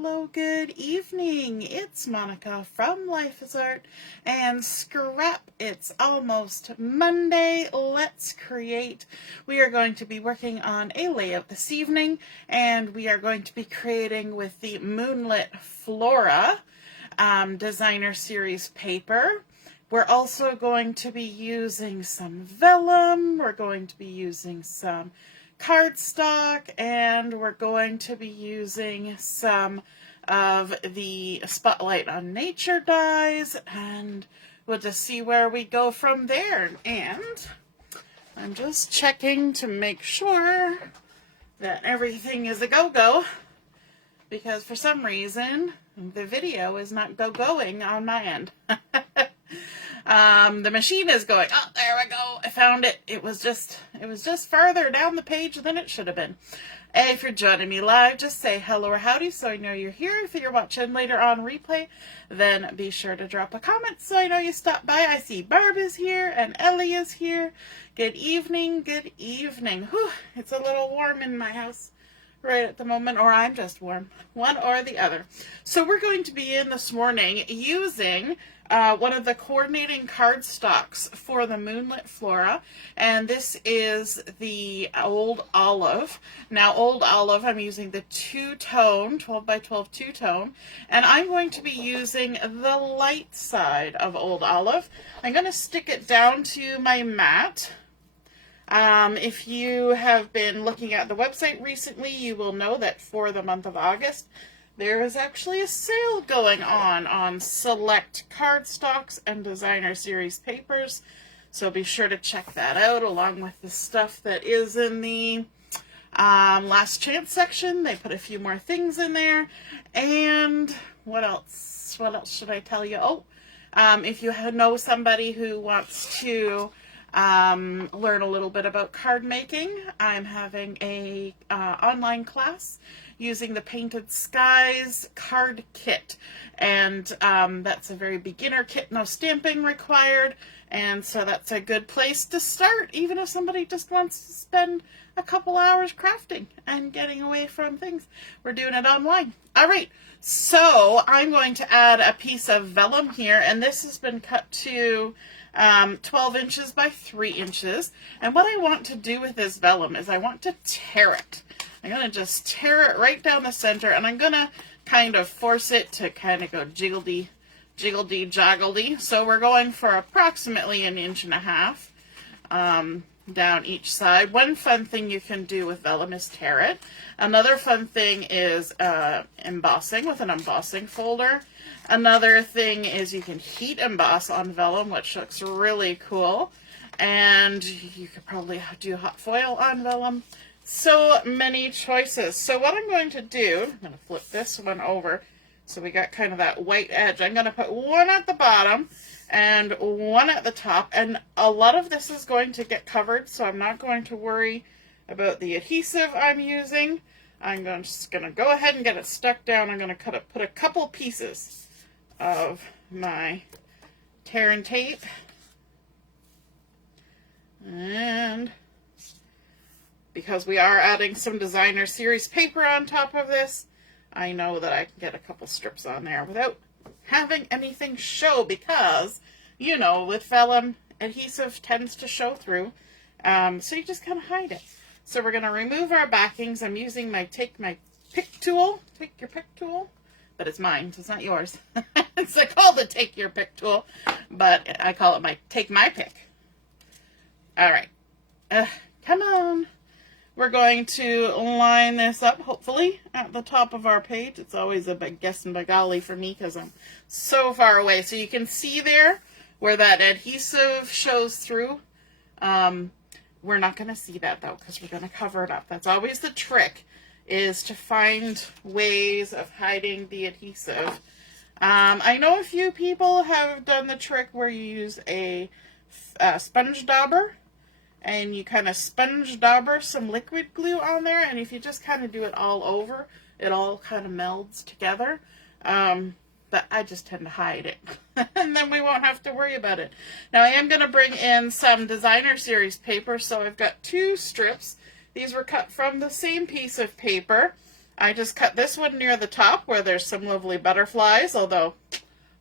hello, good evening. It's Monica from Life is Art and Scrap. It's almost Monday. Let's create. We are going to be working on a layout this evening, and we are going to be creating with the Moonlit Flora designer series paper. We're also going to be using some vellum. We're going to be using some cardstock, and we're going to be using some of the Spotlight on Nature dies, and we'll just see where we go from there. And I'm just checking to make sure that everything is a go-go, because for some reason the video is not go-going on my end. The machine is going, oh, there we go, I found it. It was just farther down the page than it should have been. Hey, if you're joining me live, just say hello or howdy so I know you're here. If you're watching later on replay, then be sure to drop a comment so I know you stopped by. I see Barb is here and Ellie is here. Good evening, good evening. Whew, it's a little warm in my house right at the moment, or I'm just warm, one or the other. So we're going to be in this morning using one of the coordinating cardstocks for the Moonlit Flora, and this is the Old Olive. Now, Old Olive, I'm using the two-tone, 12 by 12 two-tone, and I'm going to be using the light side of Old Olive. I'm going to stick it down to my mat. If you have been looking at the website recently, you will know that for the month of August, there is actually a sale going on select cardstocks and designer series papers. So be sure to check that out along with the stuff that is in the last chance section. They put a few more things in there. And what else? What else should I tell you? Oh, if you know somebody who wants to learn a little bit about card making, I'm having a online class using the Painted Skies card kit, and that's a very beginner kit, no stamping required, and so that's a good place to start, even if somebody just wants to spend a couple hours crafting and getting away from things. We're doing it online. All right, so I'm going to add a piece of vellum here, and this has been cut to 12 inches by 3 inches. And what I want to do with this vellum is I want to tear it. I'm going to just tear it right down the center, and I'm going to kind of force it to kind of go jiggledy, joggledy. So we're going for approximately 1.5 inches down each side. One fun thing you can do with vellum is tear it. Another fun thing is embossing with an embossing folder. Another thing is you can heat emboss on vellum, which looks really cool. And you could probably do hot foil on vellum. So many choices. So what I'm going to do, I'm going to flip this one over so we got kind of that white edge. I'm going to put one at the bottom and one at the top. And a lot of this is going to get covered, so I'm not going to worry about the adhesive I'm using. I'm just going to go ahead and get it stuck down. I'm going to put a couple pieces of my tear and tape, and because we are adding some designer series paper on top of this, I know that I can get a couple strips on there without having anything show, because, you know, with vellum, adhesive tends to show through, so you just kind of hide it. So we're going to remove our backings. I'm using my take your pick tool, but it's mine, so it's not yours. It's called the take your pick tool, but I call it my take my pick. All right, come on. We're going to line this up, hopefully, at the top of our page. It's always a big guess and by golly for me because I'm so far away. So you can see there where that adhesive shows through. We're not going to see that, though, because we're going to cover it up. That's always the trick, is to find ways of hiding the adhesive. I know a few people have done the trick where you use a sponge dauber, and you kind of sponge dauber some liquid glue on there, and if you just kind of do it all over, it all kind of melds together. But I just tend to hide it, and then we won't have to worry about it. Now I am going to bring in some designer series paper, so I've got 2 strips. These were cut from the same piece of paper. I just cut this one near the top where there's some lovely butterflies, although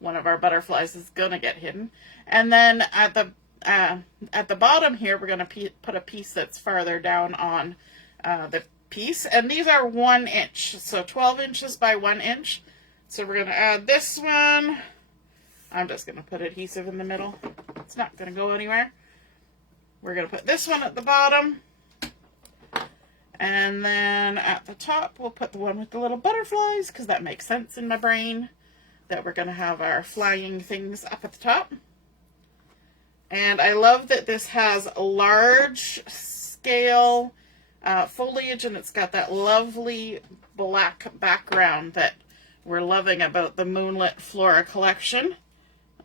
one of our butterflies is gonna get hidden. And then at the bottom here, we're gonna put a piece that's farther down on the piece. And these are 1 inch, so 12 inches by 1 inch. So we're gonna add this one. I'm just gonna put adhesive in the middle. It's not gonna go anywhere. We're gonna put this one at the bottom. And then at the top, we'll put the one with the little butterflies, because that makes sense in my brain, that we're going to have our flying things up at the top. And I love that this has large scale foliage, and it's got that lovely black background that we're loving about the Moonlit Flora collection.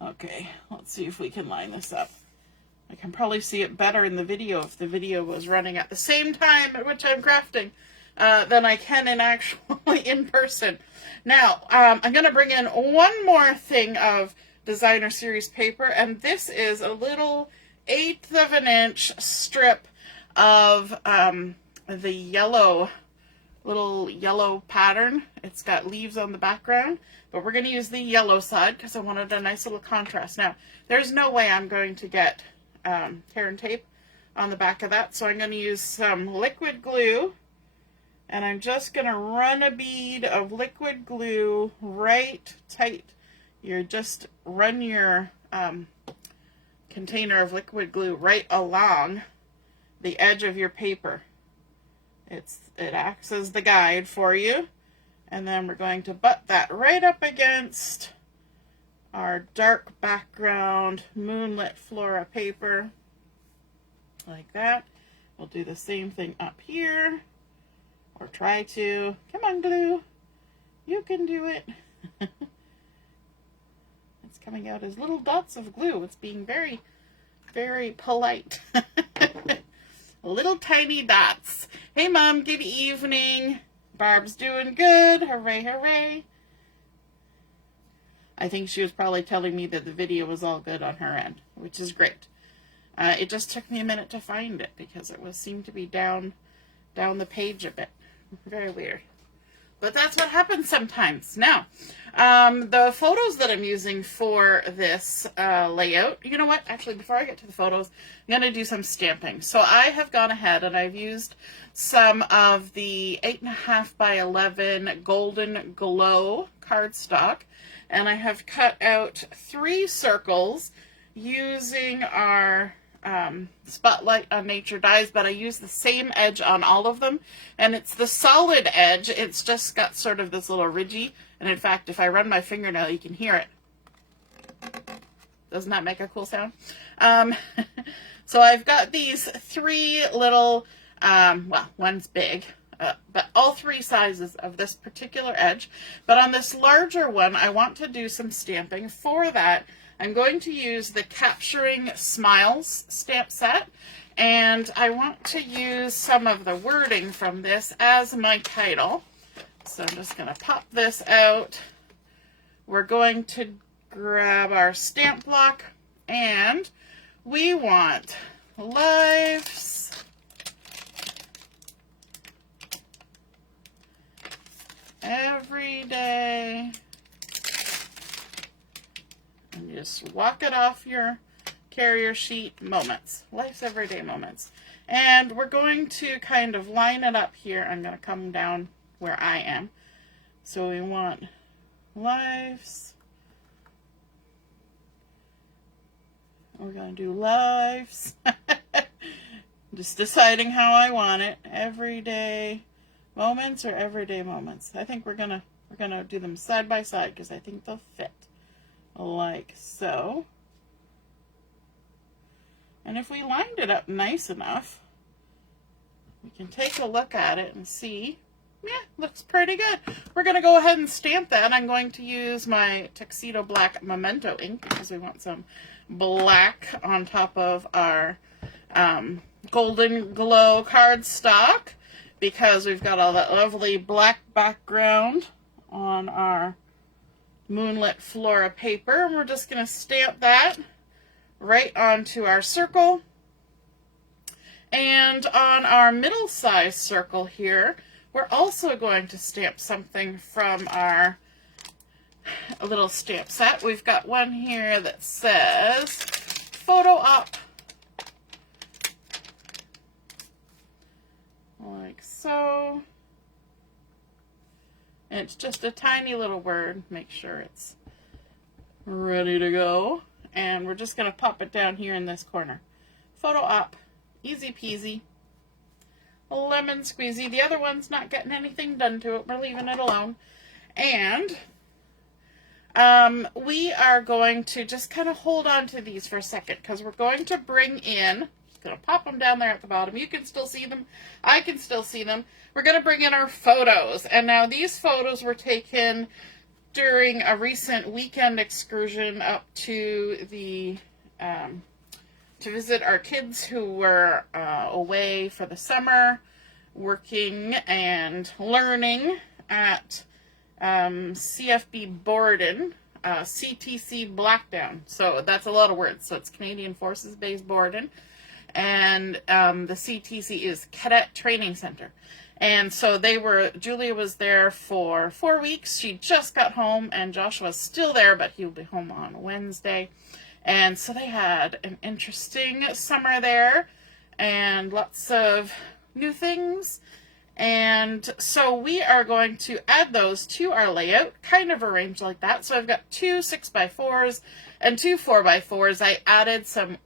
Okay, let's see if we can line this up. I can probably see it better in the video if the video was running at the same time at which I'm crafting than I can in person. Now, I'm going to bring in one more thing of Designer Series paper, and this is a little 1/8 of an inch strip of the little yellow pattern. It's got leaves on the background, but we're going to use the yellow side because I wanted a nice little contrast. Now, there's no way I'm going to get hair and tape on the back of that, so I'm going to use some liquid glue, and I'm just going to run a bead of liquid glue right tight. You just run your container of liquid glue right along the edge of your paper. It acts as the guide for you, and then we're going to butt that right up against our dark background Moonlit Flora paper, like that. We'll do the same thing up here, or try to. Come on, glue. You can do it. It's coming out as little dots of glue. It's being very, very polite. Little tiny dots. Hey, Mom, good evening. Barb's doing good. Hooray, hooray. I think she was probably telling me that the video was all good on her end, which is great. It just took me a minute to find it because it seemed to be down the page a bit. Very weird. But that's what happens sometimes. Now, the photos that I'm using for this layout, you know what? Actually, before I get to the photos, I'm going to do some stamping. So I have gone ahead and I've used some of the 8.5 by 11 Golden Glow cardstock. And I have cut out 3 circles using our Spotlight on Nature dies, but I use the same edge on all of them, and it's the solid edge. It's just got sort of this little ridgy, and in fact, if I run my fingernail, you can hear it. Doesn't that make a cool sound? So I've got these 3 little, well, one's big, but all 3 sizes of this particular edge. But on this larger one, I want to do some stamping. For that, I'm going to use the Capturing Smiles stamp set, and I want to use some of the wording from this as my title. So I'm just going to pop this out. We're going to grab our stamp block, and we want lives, every day, and just walk it off your carrier sheet, moments, life's everyday moments. And we're going to kind of line it up here. I'm going to come down where I am. So we want lives. We're going to do lives. Just deciding how I want it. Everyday moments or everyday moments. I think we're gonna do them side by side because I think they'll fit like so. And if we lined it up nice enough, we can take a look at it and see. Yeah, looks pretty good. We're going to go ahead and stamp that. I'm going to use my Tuxedo Black Memento ink because we want some black on top of our Golden Glow cardstock, because we've got all that lovely black background on our Moonlit Flora paper. And we're just going to stamp that right onto our circle. And on our middle size circle here, we're also going to stamp something from our little stamp set. We've got one here that says photo op, like so. And it's just a tiny little word. Make sure it's ready to go. And we're just going to pop it down here in this corner. Photo op. Easy peasy. Lemon squeezy. The other one's not getting anything done to it. We're leaving it alone. And we are going to just kind of hold on to these for a second, because we're going to bring in, going to pop them down there at the bottom. You can still see them. I can still see them. We're going to bring in our photos. And now these photos were taken during a recent weekend excursion up to the, to visit our kids who were away for the summer, working and learning at CFB Borden, CTC Blackdown. So that's a lot of words. So it's Canadian Forces Base Borden. And the CTC is Cadet Training Center. And so Julia was there for 4 weeks. She just got home, and Joshua's still there, but he'll be home on Wednesday. And so they had an interesting summer there, and lots of new things. And so we are going to add those to our layout, kind of arranged like that. So I've got 2 6x4s and 2 4x4s. I added some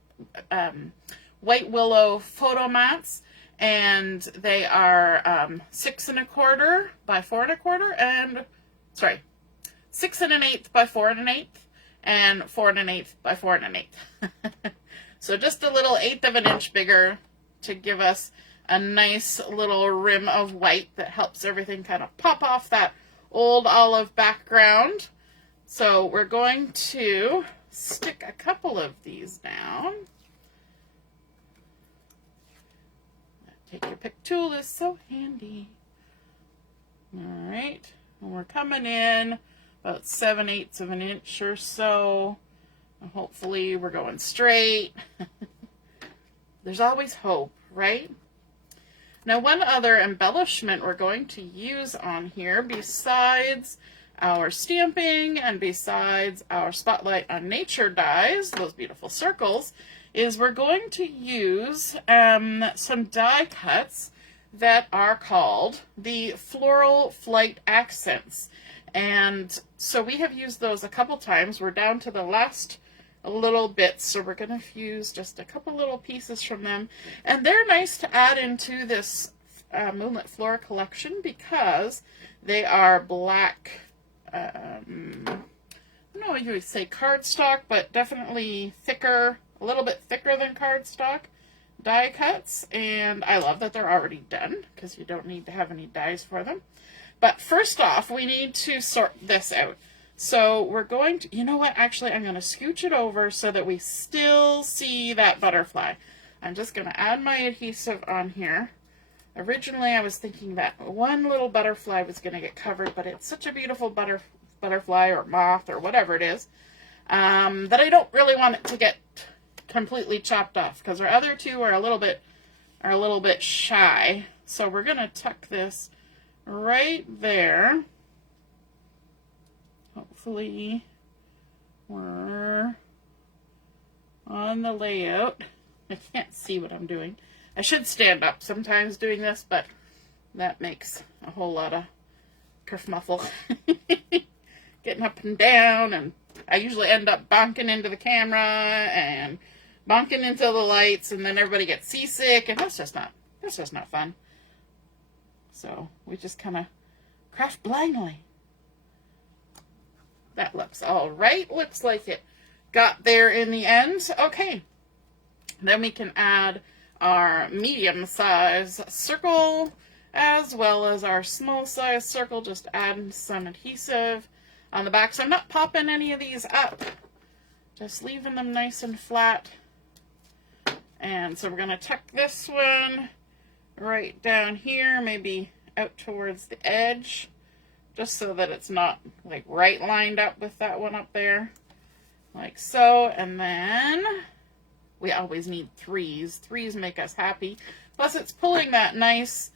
white willow photo mats, and they are 6 1/4 by 4 1/4, and 6 1/8 by 4 1/8, and 4 1/8 by 4 1/8. So just a little 1/8 of an inch bigger to give us a nice little rim of white that helps everything kind of pop off that old olive background. So we're going to stick a couple of these down. Take your pick tool is so handy. All right, and we're coming in about 7/8 of an inch or so. And hopefully we're going straight. There's always hope, right? Now, one other embellishment we're going to use on here, besides our stamping and besides our Spotlight on Nature dies, those beautiful circles, is we're going to use some die cuts that are called the Floral Flight Accents. And so we have used those a couple times. We're down to the last little bits, so we're going to use just a couple little pieces from them. And they're nice to add into this Moonlit Flora collection because they are black, I don't know if you would say cardstock, but definitely thicker, a little bit thicker than cardstock die cuts. And I love that they're already done because you don't need to have any dies for them. But first off, we need to sort this out. So we're going to, you know what, actually I'm going to scooch it over so that we still see that butterfly. I'm just going to add my adhesive on here. Originally I was thinking that one little butterfly was going to get covered, but it's such a beautiful butterfly or moth or whatever it is, that I don't really want it to get completely chopped off because our other two are a little bit shy. So we're going to tuck this right there. Hopefully we're on the layout. I can't see what I'm doing. I should stand up sometimes doing this, but that makes a whole lot of kerfmuffle. Getting up and down, and I usually end up bonking into the camera and bonking into the lights, and then everybody gets seasick, and that's just not fun. So we just kind of craft blindly. That looks all right. Looks like it got there in the end. Okay. Then we can add our medium size circle as well as our small size circle. Just add some adhesive on the back. So I'm not popping any of these up. Just leaving them nice and flat. And so we're going to tuck this one right down here, maybe out towards the edge, just so that it's not like right lined up with that one up there, like so. And then we always need threes. Threes make us happy. Plus it's pulling that nice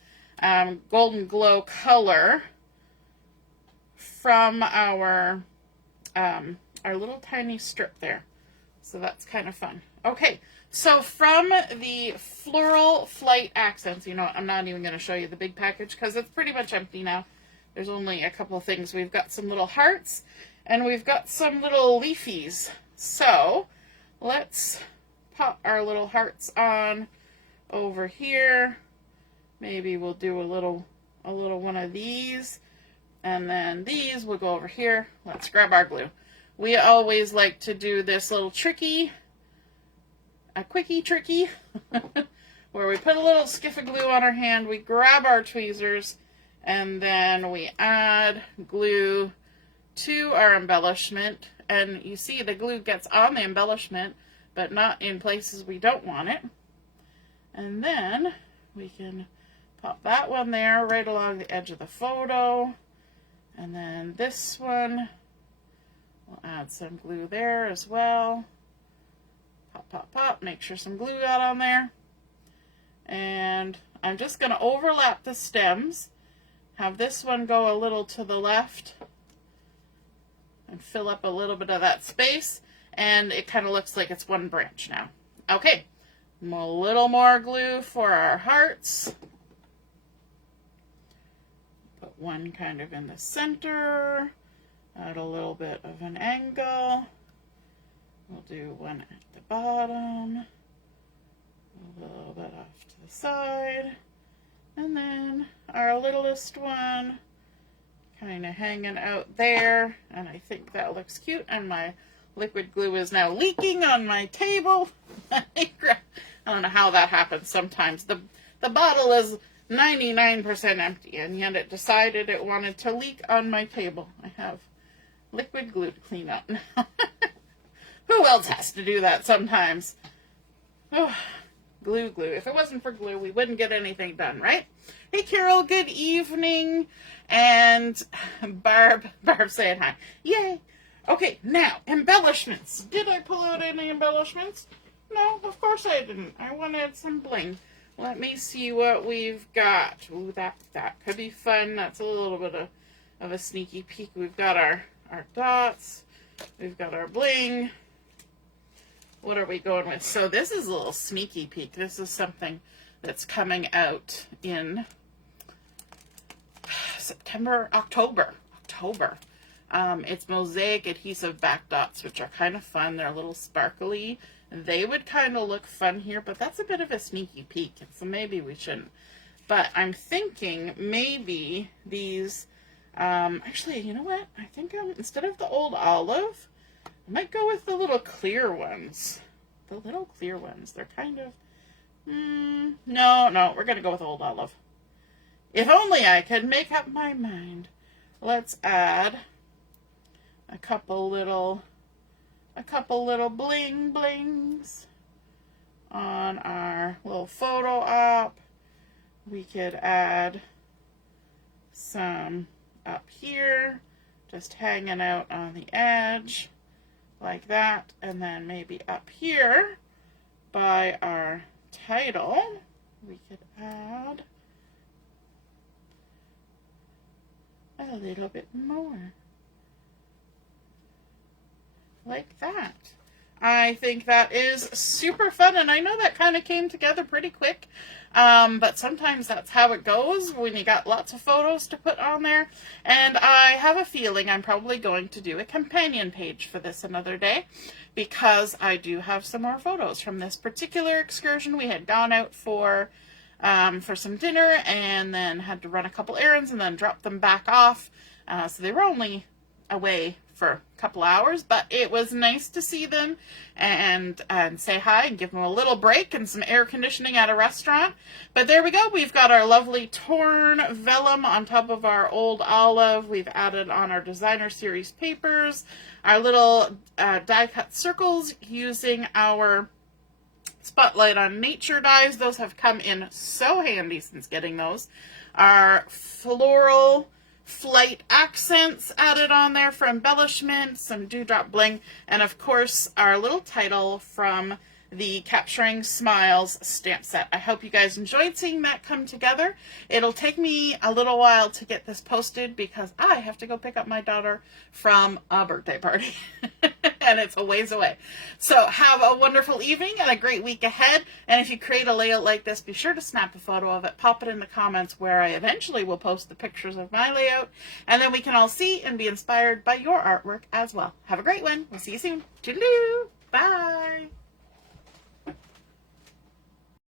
Golden Glow color from our little tiny strip there. So that's kind of fun. Okay, so from the Floral Flight Accents, you know what, I'm not even going to show you the big package because it's pretty much empty now. There's only a couple of things. We've got some little hearts and we've got some little leafies. So let's pop our little hearts on over here. Maybe we'll do a little one of these. And then these will go over here. Let's grab our glue. We always like to do this little quickie tricky, where we put a little skiff of glue on our hand, we grab our tweezers, and then we add glue to our embellishment. And you see the glue gets on the embellishment, but not in places we don't want it. And then we can pop that one there right along the edge of the photo. And then this one, we'll add some glue there as well. Pop, pop, pop, make sure some glue got on there. And I'm just going to overlap the stems, have this one go a little to the left, and fill up a little bit of that space, and it kind of looks like it's one branch now. Okay, a little more glue for our hearts. Put one kind of in the center, add a little bit of an angle. We'll do one at the bottom, a little bit off to the side, and then our littlest one kind of hanging out there, and I think that looks cute, and my liquid glue is now leaking on my table. I don't know how that happens sometimes. The bottle is 99% empty, and yet it decided it wanted to leak on my table. I have liquid glue to clean up now. Who else has to do that sometimes? Oh, glue. If it wasn't for glue, we wouldn't get anything done, right? Hey, Carol, good evening. And Barb saying hi. Yay. Okay, now, embellishments. Did I pull out any embellishments? No, of course I didn't. I wanted some bling. Let me see what we've got. Ooh, that could be fun. That's a little bit of a sneaky peek. We've got our dots. We've got our bling. What are we going with? So this is a little sneaky peek. This is something that's coming out in October. It's mosaic adhesive back dots, which are kind of fun. They're a little sparkly. They would kind of look fun here, but that's a bit of a sneaky peek, so maybe we shouldn't. But I'm thinking maybe these, actually, you know what? I think instead of the old olive, I might go with the little clear ones. The little clear ones. They're kind of, no, we're going to go with old olive. If only I could make up my mind. Let's add a couple little bling blings on our little photo op. We could add some up here, just hanging out on the edge like that, and then maybe up here by our title we could add a little bit more like that. I think that is super fun, and I know that kind of came together pretty quick, but sometimes that's how it goes when you got lots of photos to put on there. And I have a feeling I'm probably going to do a companion page for this another day, because I do have some more photos from this particular excursion. We had gone out for some dinner and then had to run a couple errands and then drop them back off. So they were only away for a couple hours, but it was nice to see them and say hi and give them a little break and some air conditioning at a restaurant. But there we go. We've got our lovely torn vellum on top of our old olive. We've added on our designer series papers, our little die cut circles using our Spotlight on Nature dies. Those have come in so handy since getting those. Our floral flight accents added on there for embellishment, some dewdrop bling, and of course our little title from the Capturing Smiles stamp set. I hope you guys enjoyed seeing that come together. It'll take me a little while to get this posted because I have to go pick up my daughter from a birthday party. And it's a ways away. So have a wonderful evening and a great week ahead. And if you create a layout like this, be sure to snap a photo of it, pop it in the comments where I eventually will post the pictures of my layout. And then we can all see and be inspired by your artwork as well. Have a great one. We'll see you soon. Toodaloo. Bye.